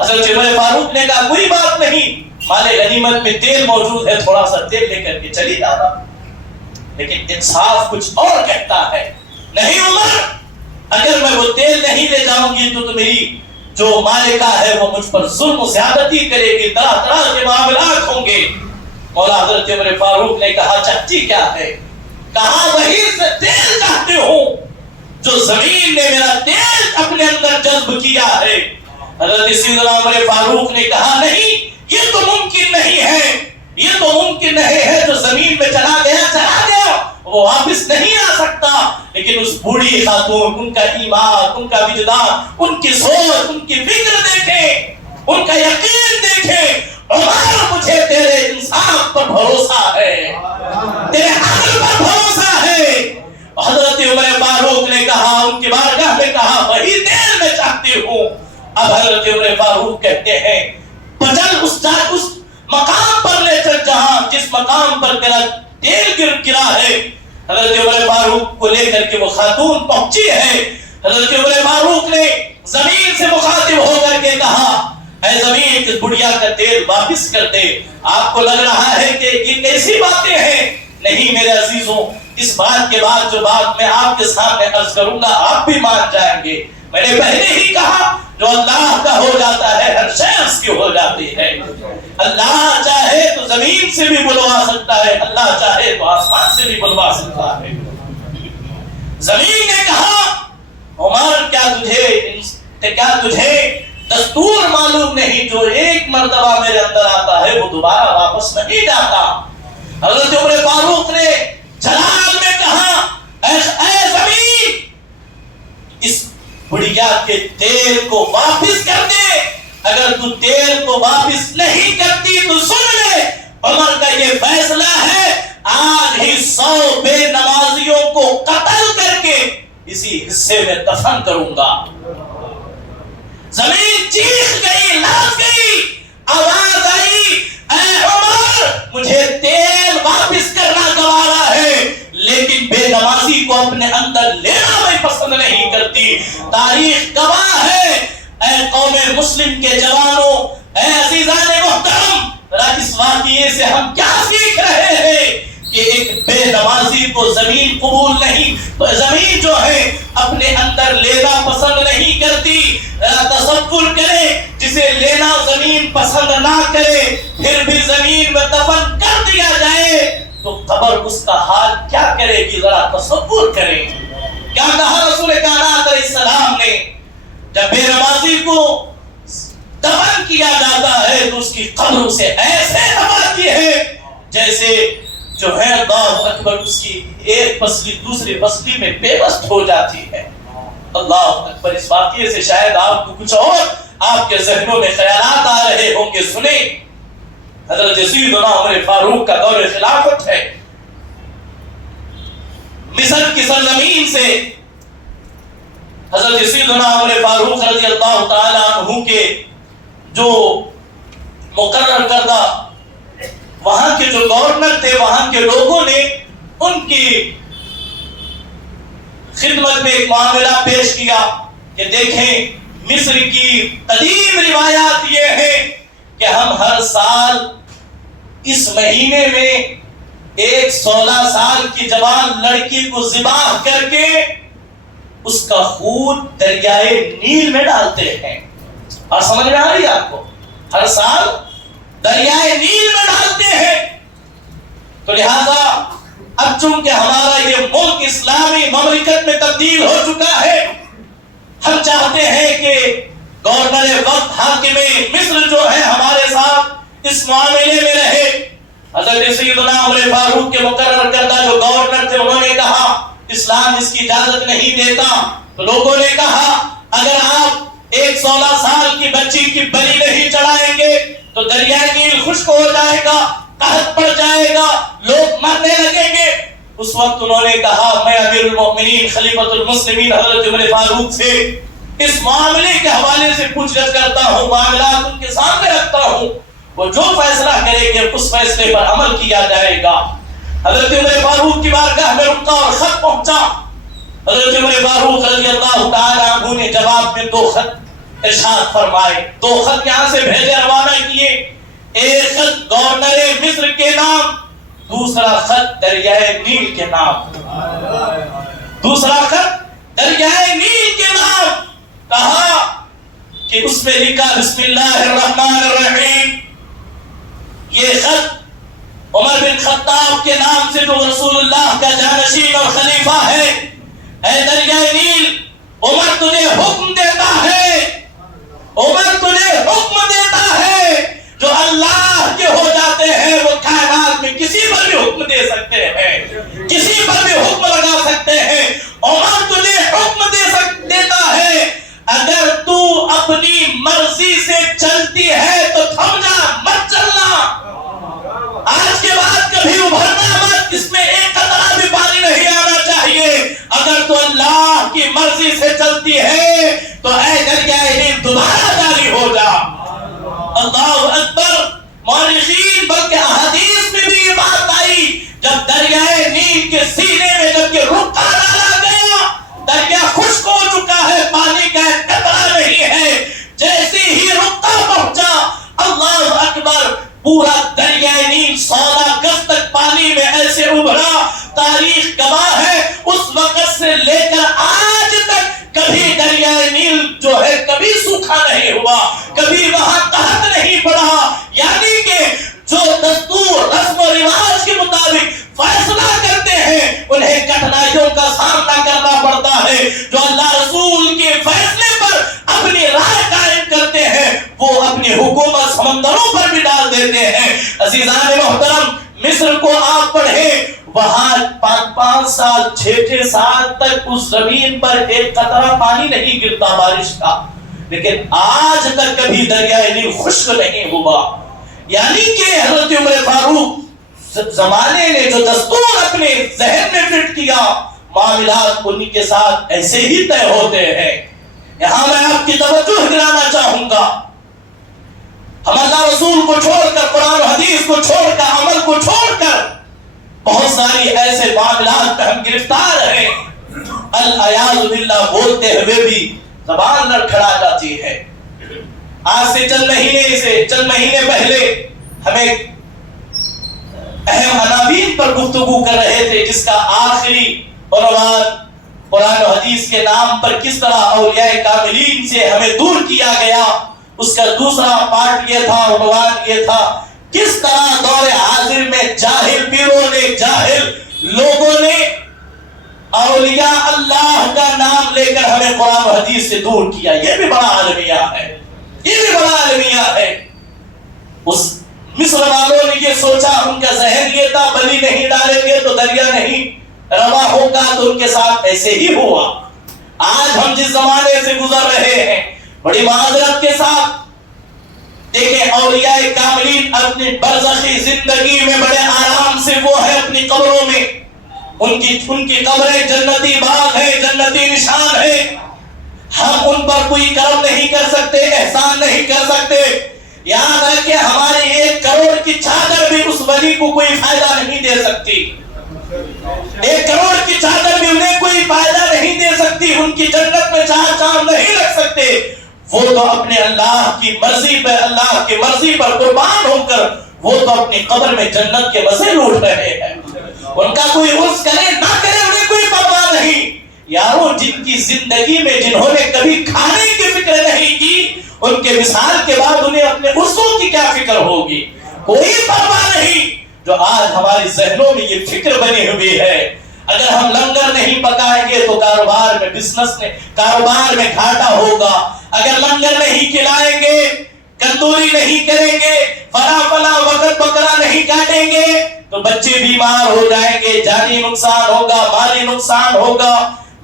حضرت عمر فاروق نے کہا کوئی بات نہیں، مال غنیمت میں تیل موجود ہے، تھوڑا سا تیل لے کر کے چلی جانا۔ لیکن انصاف کچھ اور کہتا ہے، نہیں عمر اگر میں وہ تیل نہیں لے جاؤں گی تو میری جو مالکہ ہے وہ مجھ پر ظلم و زیادتی کرے گی، طرح طرح کے معاملات ہوں گے۔ مولا حضرت عمر فاروق نے کہا چاہتی کیا ہے؟ کہا وہی سے تیل چاہتے ہوں جو زمین نے میرا تیل اپنے اندر جذب کیا ہے۔ حضرت سیدنا عمر فاروق نے کہا نہیں یہ تو ممکن نہیں ہے، یہ تو ممکن نہیں ہے، جو زمین میں چلا گیا وہ واپس نہیں آ سکتا۔ لیکن اس بوڑھی خاتون، ان کا ایمان، ان کا وجدان، ان کی سوچ، ان کی فکر دیکھیں، ان کا یقین دیکھیں۔ عمر مجھے تیرے انصاف پر بھروسہ ہے، تیرے عدل پر بھروسہ ہے۔ حضرت عمر فاروق نے کہا، ان کی بارگاہ میں کہا وہی تیل میں چاہتی ہوں۔ اب حضرت عمر فاروق کہتے ہیں چل اس مقام پر لے چل جہاں جس مقام پر تیرا تیل گرا ہے۔ حضرت عمر فاروق کو لے کر کے وہ خاتون پہنچی ہے۔ حضرت عمر فاروق نے زمین سے مخاطب ہو کر کے کہا اے زمین اس بڑھیا کا تیل واپس کر دے۔ آپ کو لگ رہا ہے کہ یہ کیسی باتیں ہیں؟ نہیں میرے عزیزوں، اس بات کے بعد جو بات میں آپ کے سامنے عرض کروں گا آپ بھی مان جائیں گے۔ میں نے پہلے ہی کہا جو اللہ کا ہو جاتا ہے ہر شے اس کی ہو جاتی ہے۔ اللہ چاہے تو زمین سے بھی بلوا سکتا ہے، اللہ چاہے تو آسمان سے بھی بلوا سکتا ہے۔ زمین نے کہا عمر کیا تجھے دستور معلوم نہیں، جو ایک مرتبہ میرے اندر آتا ہے وہ دوبارہ واپس نہیں جاتا۔ حضرت عمر فاروق نے جلال میں کہا اے زمین اس بڑھیا کے تیل کو واپس کر دے، اگر تو تیل کو واپس نہیں کرتی تو سن لے عمر کا یہ فیصلہ ہے، آج ہی 100 بے نمازیوں کو قتل کر کے اسی حصے میں دفن کروں گا۔ زمین چیخ گئی، لرز گئی، آواز آئی اے عمر مجھے تیل واپس کرنا گوارا ہے لیکن بے نمازی کو اپنے اندر لینا میں پسند نہیں کرتی۔ تاریخ گواہ ہے اے قوم مسلم کے جوانوں، اے عزیزان محترم، اس واقعے سے ہم کیا سیکھ رہے ہیں کہ ایک بے نمازی کو زمین قبول نہیں، زمین جو ہے اپنے اندر لینا پسند نہیں کرتی۔ تصور کرے جسے لینا زمین پسند نہ کرے پھر بھی زمین میں دفن کر دیا جائے تو قبر اس کا حال کیا کرے گی، ذرا تصور کریں۔ کیا کہا رسول کائنات علیہ السلام نے، جب بے نمازی کو دفن کیا جاتا ہے تو اس کی قبر اسے ایسے دباتی ہے جیسے جو ہے اللہ اکبر اس کی ایک پسلی دوسری پسلی میں پیوست ہو جاتی ہے۔ اللہ اکبر، اس واقعے سے شاید آپ کو کچھ اور آپ کے ذہنوں میں خیالات آ رہے ہوں گے۔ سنیں، حضرت سیدنا عمر فاروق کا دور خلافت ہے۔ مصر کی سرزمین سے حضرت سیدنا عمر فاروق رضی اللہ تعالی عنہ کے جو مقرر کردہ وہاں کے جو گورنر تھے، وہاں وہاں کے لوگوں نے ان کی خدمت میں ایک معاملہ پیش کیا کہ دیکھیں مصر کی قدیم روایات یہ ہے کہ ہم ہر سال اس مہینے میں ایک 16 سال کی جوان لڑکی کو ذبح کر کے اس کا خون دریائے نیل میں ڈالتے ہیں. اور سمجھ میں آ رہی ہے آپ کو؟ ہر سال دریائے نیل میں ڈالتے ہیں. تو لہذا اب چونکہ ہمارا یہ ملک اسلامی مملکت میں تبدیل ہو چکا ہے، ہم چاہتے ہیں کہ گورنر وقت حاکم مصر جو ہے ہمارے ساتھ اس معاملے میں رہے. حضرت سیدنا عمر فاروق کے مقرر کردہ جو گورنر تھے انہوں نے کہا اسلام اس کی اجازت نہیں دیتا. تو لوگوں نے کہا اگر آپ ایک 16 سال کی بچی کی بلی نہیں چڑھائیں گے تو دریائے نیل خشک ہو جائے گا، قحط پڑ جائے گا، لوگ مرنے لگیں گے. اس وقت انہوں نے کہا میں امیر المؤمنین خلیفۃ المسلمین حضرت عمر فاروق سے اس معاملے کے حوالے سے پوچھ گچھ کرتا ہوں، معاملات ان کے سامنے رکھتا ہوں، وہ جو فیصلہ کرے گے اس فیصلے پر عمل کیا جائے گا. حضرت عمر فاروق کی بارگاہ میں رکا اور خط پہنچا. حضرت عمر فاروق رضی اللہ تعالی عنہ نے جواب میں 2 خط ارشاد فرمائے. 2 خط یہاں سے بھیجے، روانہ کیے. ایک خط گورنر مصر کے نام، دوسرا خط دریائے نیل کے نام. دوسرا خط دریائے نیل کے نام. کہا کہ اس میں لکھا بسم اللہ الرحمن الرحیم. یہ خط عمر بن خطاب کے نام سے جو رسول اللہ کا جانشین اور خلیفہ ہے. اے دریائے نیل، عمر تجھے حکم دیتا ہے، عمر تجھے حکم دیتا ہے، جو اللہ کے ہو جاتے ہیں وہ کائنات میں کسی پر بھی حکم دے سکتے ہیں، کسی پر بھی حکم لگا سکتے ہیں. عمر تجھے حکم دیتا ہے اگر تو اپنی مرضی سے چلتی ہے تو تھم جا، مت چلنا. آج کے بعد کبھی ابھرنا مت، اس میں ایک قطرہ بھی پانی نہیں آنا چاہیے. اگر تو اللہ کی مرضی سے چلتی ہے تو اے دریائے نیل دوبارہ جاری ہو جا. اللہ اکبر. مورخین بلکہ احادیث میں بھی یہ بات آئی جب دریائے نیل کے سینے میں جب یہ رکا ڈالا گیا، دریا خشک ہو چکا ہے، پانی کا ایک قطرہ نہیں ہے. جیسے ہی رکا پہنچا، اللہ اکبر، پورا دریائے نیل 16 گز تک پانی میں ایسے ابھرا. تاریخ گواہ ہے اس وقت سے لے کر آج تک کبھی دریائے نیل جو ہے کبھی سوکھا نہیں ہوا، کبھی وہاں قحط نہیں پڑا. یعنی کہ جو دستور رسم و رواج کے مطابق فیصلہ کرتے ہیں انہیں کٹھنائیوں کا سامنا کرنا پڑتا ہے. جو اللہ رسول کے فیصلے پر اپنی رائے قائم کرتے ہیں وہ اپنی حکومت سمندروں پر بھی ڈال دیتے ہیں. عزیزان محترم، مصر کو آپ پڑھیں، وہاں 5 سال 6 سال تک اس زمین پر ایک قطرہ پانی نہیں گرتا بارش کا، لیکن آج تک کبھی دریائے نیل خشک نہیں ہوا. یعنی کہ حضرت عمر فاروق زمانے نے جو دستور اپنے ذہن میں فٹ کیا، معاملات انہی کے ساتھ ایسے ہی طے ہوتے ہیں. یہاں میں آپ کی توجہ دلانا چاہوں گا، ہم اللہ رسول کو چھوڑ کر، قرآن و حدیث کو چھوڑ کر، عمل کو چھوڑ کر بہت ساری ایسے معاملات پہ ہم گرفتار ہیں. العیاذ باللہ بولتے ہوئے بھی زبان لڑکھڑا جاتی ہے. آج سے چند مہینے پہلے ہم ایک اہم عناوین پر گفتگو کر رہے تھے جس کا آخری عنوان قرآن و حدیث کے نام پر کس طرح اولیاء کاملین سے ہمیں دور کیا گیا. اس کا دوسرا پارٹ یہ تھا، عنوان یہ تھا، کس طرح دور حاضر میں جاہل پیروں نے، جاہل لوگوں نے اولیاء اللہ کا نام لے کر ہمیں قرآن و حدیث سے دور کیا. یہ بھی بڑا المیہ ہے، یہ بھی بڑا المیہ ہے. اس مصر والوں نے یہ سوچا، ان کا ذہن یہ تھا بلی نہیں ڈالیں گے تو دریا نہیں روا ہوگا، تو ان کے ساتھ ایسے ہی ہوا. آج ہم جس زمانے سے گزر رہے ہیں بڑی معذرت کے ساتھ دیکھیں، اولیاء کاملین اپنی برزخی زندگی میں بڑے آرام سے وہ ہے اپنی قبروں میں. ان کی قبریں جنتی باغ ہے، جنتی نشان ہے. ہم ان پر کوئی کرم نہیں کر سکتے، احسان نہیں کر سکتے، یاد رکھے ہماری 1 کروڑ کی چادر بھی اس ولی کو کوئی فائدہ نہیں دے سکتی. 1 کروڑ کی چادر بھی انہیں کوئی فائدہ نہیں دے سکتی. ان کی جنت میں 4 چاند نہیں لگ سکتے. وہ تو اپنے اللہ کی مرضی پہ، اللہ کی مرضی پر قربان ہو کر وہ تو اپنی قبر میں جنت کے مزے لوٹ رہے ہیں. ان کا کوئی عرض کرے نہ کرے انہیں کوئی پرواہ نہیں. یارو جن کی زندگی میں جنہوں نے کبھی کھانے کی فکر نہیں کی، ان کے وصال کے بعد انہیں اپنے عرصوں کی کیا فکر ہوگی؟ کوئی پرواہ نہیں. جو آج ہماری ذہنوں میں یہ فکر بنی ہوئی ہے، اگر ہم لنگر نہیں پکائیں گے تو کاروبار میں کاروبار میں گھاٹا ہوگا. اگر لنگر نہیں کھلائیں گے، کندوری نہیں کریں گے، فلاں وقت بکرا نہیں کاٹیں گے تو بچے بیمار ہو جائیں گے، جانی نقصان ہوگا، مالی نقصان ہوگا.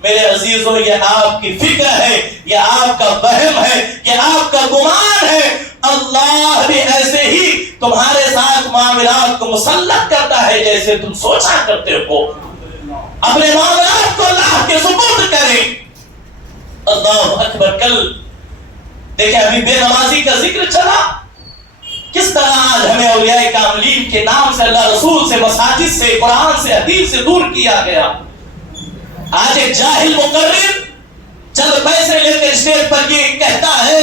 میرے عزیزوں، یہ آپ کی فکر ہے، یہ آپ کا وہم ہے، یہ آپ کا گمان ہے. اللہ بھی ایسے ہی تمہارے ساتھ معاملات کو مسلط کرتا ہے جیسے تم سوچا کرتے ہو. اپنے معاملات کو اللہ کے سپرد کریں. اللہ اکبر. کل دیکھیں ابھی بے نمازی کا ذکر چلا، کس طرح آج ہمیں اولیاء کاملین کے نام سے، اللہ رسول سے، مساجد سے، قرآن سے، حدیث سے دور کیا گیا. آج ایک جاہل مقرر چند پیسے لے کر اسٹیج پر یہ کہتا ہے،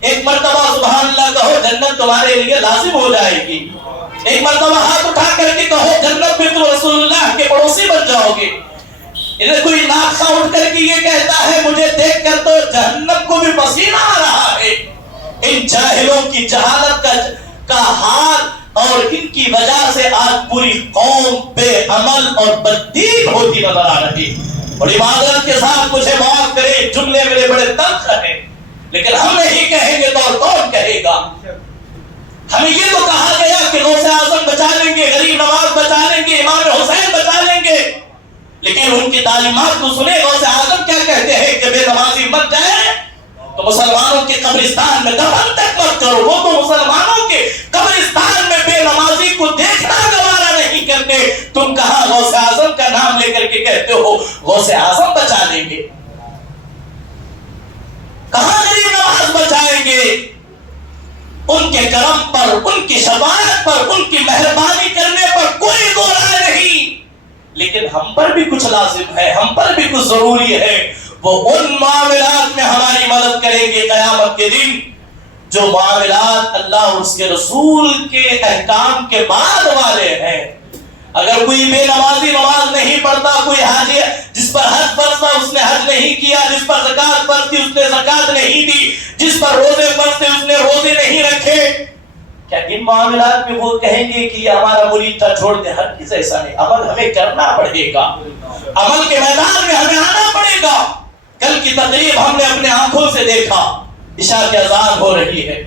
ایک مرتبہ سبحان اللہ کہو جنت تمہارے لیے لازم ہو جائے گی. ایک مرتبہ ہاتھ اٹھا کر کے کہو جنت میں تم رسول اللہ کے پڑوسی بن جاؤ گے. ادھر کوئی ناخا اٹھ کر کے یہ کہتا ہے مجھے دیکھ کر تو جہنم کو بھی پسینہ آ رہا ہے. ان جاہلوں کی جہالت کا حال اور ان کی وجہ سے آج پوری قوم بے عمل اور بددین ہوتی نظر آ رہی. بڑی معذرت کے ساتھ مجھے معاف کرے، جملے میرے بڑے تلخ ہیں، لیکن ہم نہیں کہیں گے تو اور کون کہے گا؟ ہمیں یہ تو کہا گیا کہ غوث اعظم بچا لیں گے، غریب نواز بچا لیں گے، امام حسین بچا لیں گے، لیکن ان کی تعلیمات کو سنے. غوث اعظم کیا کہتے ہیں کہ بے نمازی مت جائے تو مسلمانوں کے قبرستان میں دفن تک مت کرو. وہ تو مسلمانوں کے قبرستان میں بے نمازی کو دیکھنا گوارا نہیں کرتے. تم کہاں غوث اعظم کا نام لے کر کے کہتے ہو غوث اعظم بچا لیں گے؟ کہاں غریب نواز بچائیں گے؟ ان کے کرم پر، ان کی شفاعت پر، ان کی مہربانی کرنے پر کوئی دو رائے نہیں. لیکن ہم پر بھی کچھ لازم ہے، ہم پر بھی کچھ ضروری ہے. وہ ان معاملات میں ہماری مدد کریں گے قیامت کے دن جو معاملات اللہ اور اس کے رسول کے احکام کے بعد والے ہیں. اگر کوئی بے نمازی نماز نہیں پڑھتا، کوئی حاجی جس پر حج فرض تھا اس نے حج نہیں کیا، جس پر زکات فرض تھی اس نے زکات نہیں دی، جس پر روزے فرض تھے اس نے روزے نہیں رکھے، کیا ان معاملات میں وہ کہیں گے کہ یہ ہمارا مرید تھا چھوڑ دے؟ ہر کسی ایسا نہیں. عمل ہمیں کرنا پڑے گا، عمل کے میدان میں ہمیں آنا پڑے گا. کل کی تقریب ہم نے اپنے آنکھوں سے دیکھا، عشاء کی اذان ہو رہی ہے،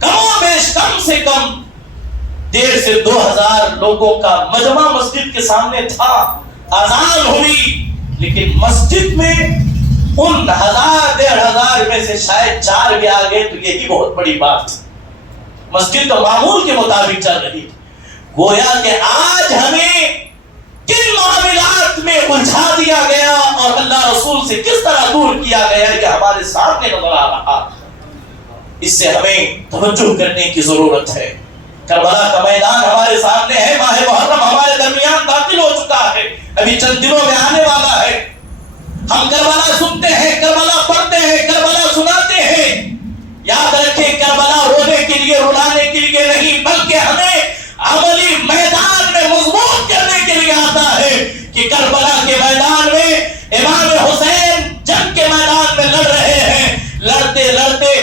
کم و بیش کم سے کم 1,500 سے 2,000 لوگوں کا مجمع مسجد کے سامنے تھا. اذان ہوئی لیکن مسجد میں ان 1,000-1,500 میں سے شاید 4 بھی آ گئے تو یہی بہت بڑی بات. مسجد تو معمول کے مطابق چل رہی تھی. گویا کہ آج ہمیں کن معاملات میں الجھا دیا گیا اور اللہ رسول سے کس طرح دور کیا گیا کہ ہمارے سامنے نظر آ رہا. اس سے ہمیں توجہ کرنے کی ضرورت ہے. کربلا کا میدان ہمارے سامنے ہے، ماہ محرم ہمارے درمیان داخل ہو چکا ہے، ابھی چند دنوں میں آنے والا ہے. ہم کربلا سنتے ہیں، کربلا پڑھتے ہیں، کربلا سناتے ہیں. یاد رکھیں کربلا رونے کے لیے، رلانے کے لیے نہیں، بلکہ ہمیں عملی میدان میں مضبوط کرنے کے لیے آتا ہے کہ کربلا کے میدان میں امام حسین جنگ کے میدان میں لڑ رہے ہیں. لڑتے لڑتے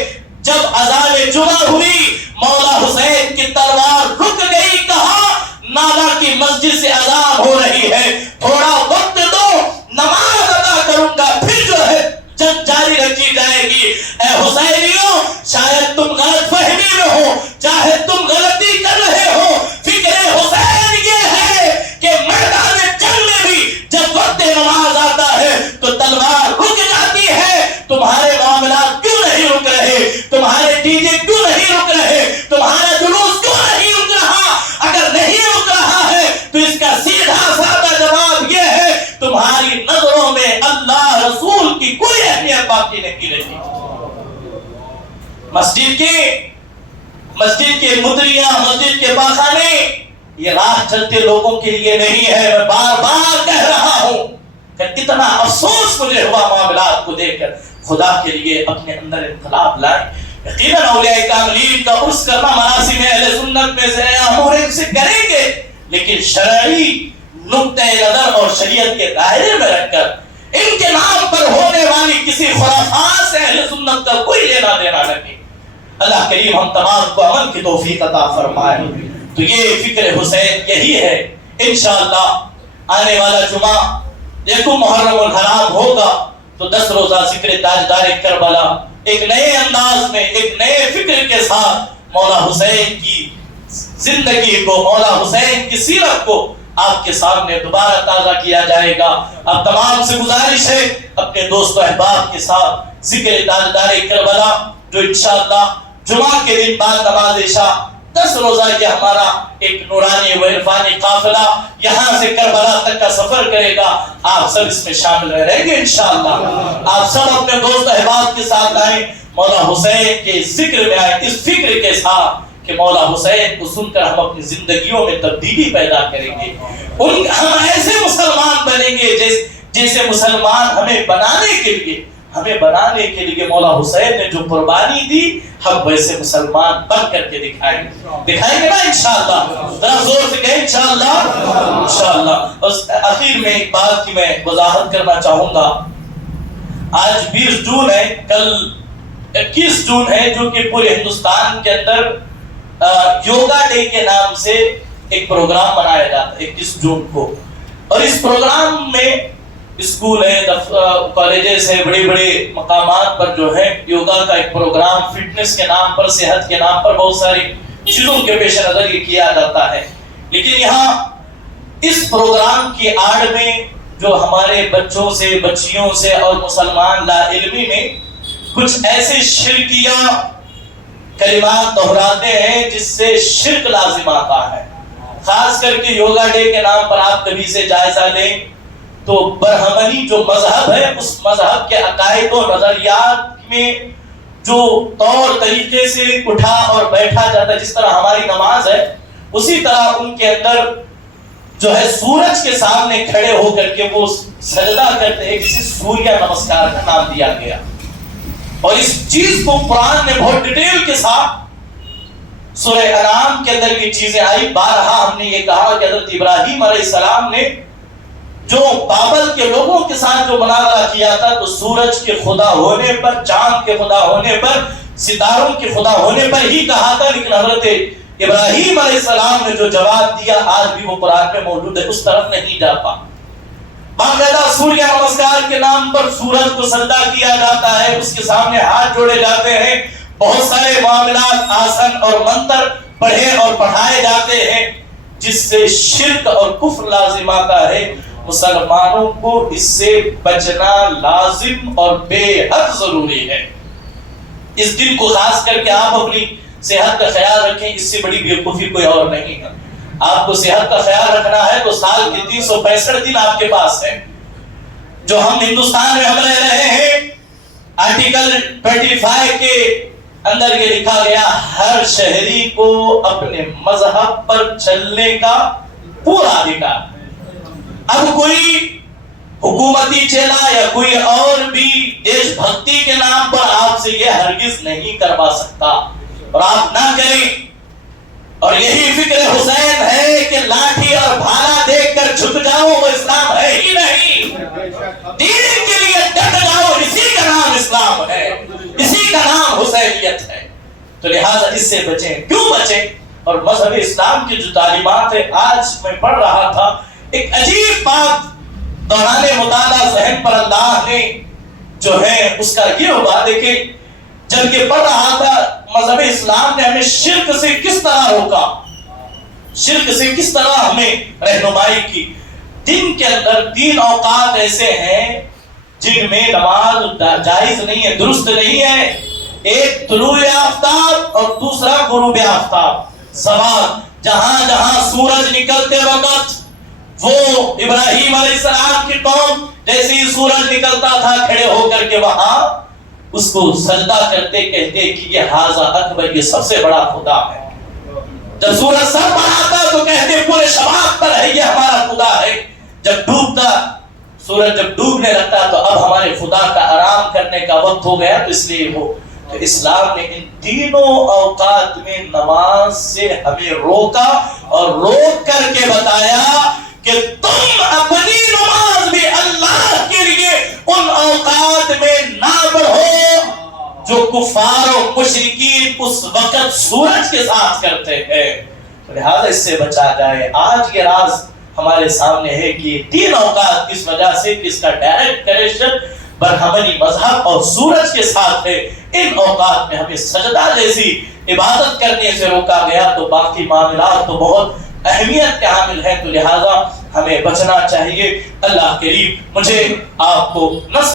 جب اذان جمعہ ہوئی، مولا حسین کی تلوار رک گئی. کہا نالا کی مسجد سے اذان ہو رہی ہے، تھوڑا وقت دو، نماز ادا کروں گا، پھر جو ہے جنگ جاری رکھی جائے گی. اے حسینیوں، شاید تم غلط فہمی میں ہو، چاہے تم غلطی کر رہے ہو، فکر حسین یہ ہے کہ میدان جنگ میں بھی جب وقت نماز آتا ہے تو تلوار رک جاتی ہے. تمہارے معاملات کیوں نہیں رک رہے؟ تمہارے ڈی جے کیوں نہیں رک رہے؟ تمہارا جلوس کیوں نہیں رک رہا؟ اگر نہیں رک رہا ہے تو اس کا سیدھا سادہ جواب یہ ہے تمہاری نظروں میں اللہ رسول کی کوئی اہمیت باقی نہیں رہی. مسجد کے مدریاں، مسجد کے پاخانے یہ راہ چلتے لوگوں کے لیے نہیں ہے. میں بار بار کہہ رہا ہوں کہ اتنا افسوس مجھے ہوا معاملات کو دیکھ کر. خدا کے لیے اپنے اندر انقلاب لائیں. یقیناً اولیاء کاملین کا عرس کرنا مراسم اہل سنت میں سے امور سے کریں گے، لیکن شرعی نقطۂ نظر اور شریعت کے دائرے میں رکھ کر ان کے نام پر ہونے والی کسی خرافات سے اہل سنت کا کوئی لینا دینا نہیں. اللہ کریم ہم تمام کو عمل کی توفیق عطا فرمائے. تو یہ فکر حسین یہی ہے. انشاءاللہ آنے والا جمعہ دیکھو محرم الحرام ہوگا تو 10 روزہ ذکر تاجدار کربلا ایک نئے انداز میں، ایک نئے فکر کے ساتھ مولا حسین کی زندگی کو، مولا حسین کی سیرت کو آپ کے سامنے دوبارہ تازہ کیا جائے گا. اب تمام سے گزارش ہے اپنے دوست و احباب کے ساتھ ذکر تاجدار کربلا جو انشاءاللہ جمعہ کے دن بعد نماز عشاء 10 روزہ یہ ہمارا ایک نورانی و عرفانی قافلہ یہاں سے کربلا تک کا سفر کرے گا. آپ سب اس میں شامل رہیں گے انشاءاللہ. آپ سب اپنے دوست احباب کے ساتھ آئیں، مولا حسین کے ذکر میں آئیں اس فکر کے ساتھ کہ مولا حسین کو سن کر ہم اپنی زندگیوں میں تبدیلی پیدا کریں گے. ہم ایسے مسلمان بنیں گے جیسے مسلمان ہمیں بنانے کے لیے مولا حسین نے جو قربانی دی ہم ویسے مسلمان بن کر کے دکھائیں گے نا انشاءاللہ. ذرا زور سے کہیں انشاءاللہ. آخر میں ایک بات کی میں وضاحت کرنا چاہوں گا. آج 20 جون ہے، کل 21 جون ہے، جو کہ پورے ہندوستان کے اندر یوگا ڈے کے نام سے ایک پروگرام منایا جاتا ہے 21 جون کو. اور اس پروگرام میں اسکول ہے، کالجز ہے، بڑے بڑے مقامات پر جو ہے یوگا کا ایک پروگرام فٹنس کے نام پر، صحت کے نام پر بہت ساری چیزوں کے پیش نظر یہ کیا جاتا ہے. لیکن یہاں اس پروگرام کی آڑ میں جو ہمارے بچوں سے، بچیوں سے اور مسلمان لا علمی میں کچھ ایسے شرکیہ کلمات دہراتے ہیں جس سے شرک لازم آتا ہے. خاص کر کے یوگا ڈے کے نام پر آپ کبھی سے جائزہ لیں تو برہمنی جو مذہب ہے اس مذہب کے عقائد و نظریات میں جو طور طریقے سے اٹھا اور بیٹھا جاتا ہے، جس طرح ہماری نماز ہے اسی طرح ان کے اندر جو ہے سورج کے سامنے کھڑے ہو کر کے وہ سجدہ کرتے ہیں، کسی سوریہ نمسکار کا نام دیا گیا. اور اس چیز کو قرآن نے بہت ڈیٹیل کے ساتھ سورہ انعام کے اندر یہ چیزیں آئی. بارہا ہم نے یہ کہا کہ حضرت ابراہیم علیہ السلام نے جو بابل کے لوگوں کے ساتھ جو مناظرہ کیا تھا تو سورج کے خدا ہونے پر، چاند کے خدا ہونے پر، ستاروں کے خدا ہونے پر ہی کہا تھا. لیکن حضرت ابراہیم علیہ السلام نے جو جواب دیا آج بھی وہ قرآن میں موجود ہے، اس طرف نہیں جاتا. باقاعدہ سوریہ نمسکار کے نام پر سورج کو سجدہ کیا جاتا ہے، اس کے سامنے ہاتھ جوڑے جاتے ہیں، بہت سارے معاملات آسن اور منتر پڑھے اور پڑھائے جاتے ہیں جس سے شرک اور کفر لازم آتا ہے. مسلمانوں کو اس سے بچنا لازم اور بے حد ضروری ہے. اس دن کو خاص کر کے آپ اپنی صحت کا خیال رکھیں، اس سے بڑی بیوقوفی کوئی اور نہیں ہے. آپ کو صحت کا خیال رکھنا ہے تو سال کے 365 دن آپ کے پاس ہے. جو ہم ہندوستان میں ہم رہ رہے ہیں، آرٹیکل 25 کے اندر یہ لکھا گیا ہر شہری کو اپنے مذہب پر چلنے کا پورا ادھیکار. اب کوئی حکومتی چیلا یا کوئی اور بھی دیش بھکتی کے نام پر آپ سے یہ ہرگز نہیں کروا سکتا اور آپ نہ کریں. اور یہی فکر حسین ہے کہ لاٹھی اور بھالا دیکھ کر جھک جاؤ وہ اسلام ہے ہی نہیں. دین کے لیے ڈٹ جاؤ، اسی کا نام اسلام ہے، اسی کا نام حسینیت ہے. تو لہٰذا اس سے بچیں. کیوں بچیں؟ اور مذہب اسلام کی جو تعلیمات ہے، آج میں پڑھ رہا تھا ایک عجیب بات دوران مطالعہ ذہن پر اللہ نے جو ہے اس کا یہ ہوا. دیکھیں جب یہ پڑھ رہا تھا مذہب اسلام نے ہمیں شرک سے کس طرح روکا، شرک سے کس طرح ہمیں رہنمائی کی. دن کے اندر 3 اوقات ایسے ہیں جن میں نماز جائز نہیں ہے، درست نہیں ہے. ایک طلوع آفتاب اور دوسرا غروب آفتاب. سوال جہاں جہاں سورج نکلتے وقت وہ ابراہیم علیہ السلام کی قوم جیسے ہی سورج نکلتا تھا کھڑے ہو کر کے وہاں اس کو سجدہ کرتے کہتے کہ یہ ھذا اکبر، یہ سب سے بڑا خدا ہے۔ جب سورج سر پر آتا تو کہتے پورے شباب پر ہے، یہ ہمارا خدا ہے۔ جب ڈوبتا سورج جب ڈوبنے لگتا تو اب ہمارے خدا کا آرام کرنے کا وقت ہو گیا، تو اس لیے وہ تو اسلام نے ان تینوں اوقات میں نماز سے ہمیں روکا اور روک کر کے بتایا کہ تم اپنی نماز بھی اللہ کے لیے ان اوقات میں نہ پڑھو جو کفار و مشرکین اس وقت سورج کے ساتھ کرتے ہیں، لہذا اس سے بچا جائے۔ آج یہ راز ہمارے سامنے ہے کہ یہ تین اوقات کس وجہ سے کہ اس کا ڈائریکٹ کنیکشن برہمنی مذہب اور سورج کے ساتھ ہے۔ ان اوقات میں ہمیں سجدہ جیسی عبادت کرنے سے روکا گیا تو باقی معاملات تو بہت اہمیت کے حامل ہیں، تو لہذا ہمیں بچنا چاہیے۔ اللہ کریم مجھے آپ کو